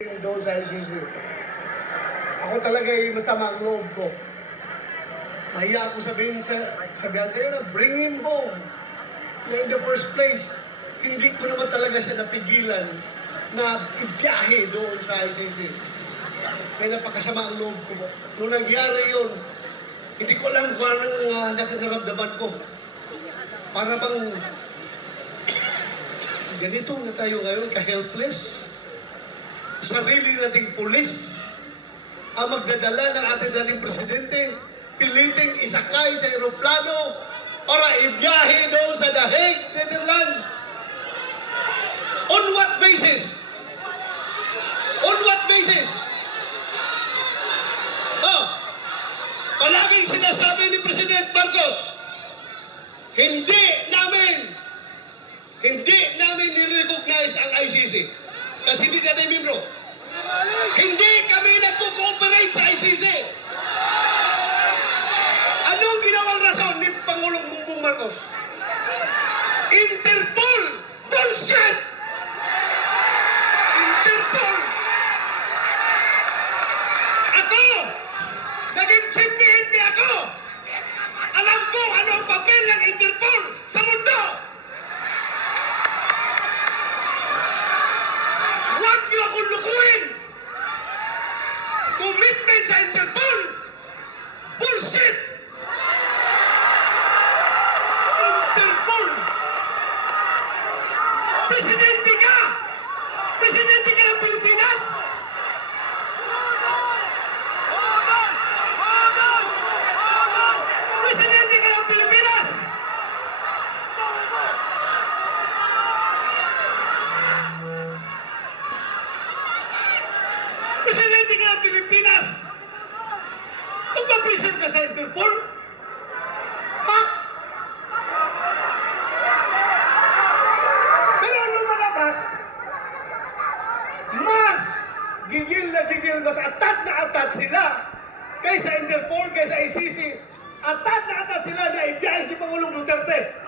Doon sa ICC. Ako talaga ay masama ang loob ko. Mahiya ako sabihan kayo na bring him home. Na in the first place, hindi ko naman talaga siya napigilan na ibiyahe doon sa ICC. Kaya napakasama ang loob ko. Nung nangyari yun, hindi ko alam kung anong nakaramdaman ko. Para bang ganito na tayo ngayon, ka-helpless. Sarili nating pulis ang magdadala ng ating dating presidente, piliting isakay sa aeroplano para ibiyahe doon sa The Hague, Netherlands. On what basis? On what basis? Palaging sinasabi ni President Marcos, hindi namin ni-recognize ang ICC. Kasi hindi natin membro. Hindi kami nagko-cooperate sa ICC. Anong ginawang rason ni Pangulong Bongbong Marcos? Interpol! Bullshit! Interpol! Ako! Naging chief PNP ako! Alam ko ano ang papel ng Interpol sa mundo! Huwag niyo akong lukuhin! Commitment sa Interpol! Bullshit! Interpol! Presidente ka! Presidente ka ng Pilipinas! Presidente ka ng Pilipinas! Presidente ka ng Pilipinas! Magpaprison ka sa Interpol? Ha? Pero ang lumalabas, mas gigil na atat sila kaysa Interpol, kaysa ICC. Atat na atat sila na ibiyahe si Pangulong Duterte.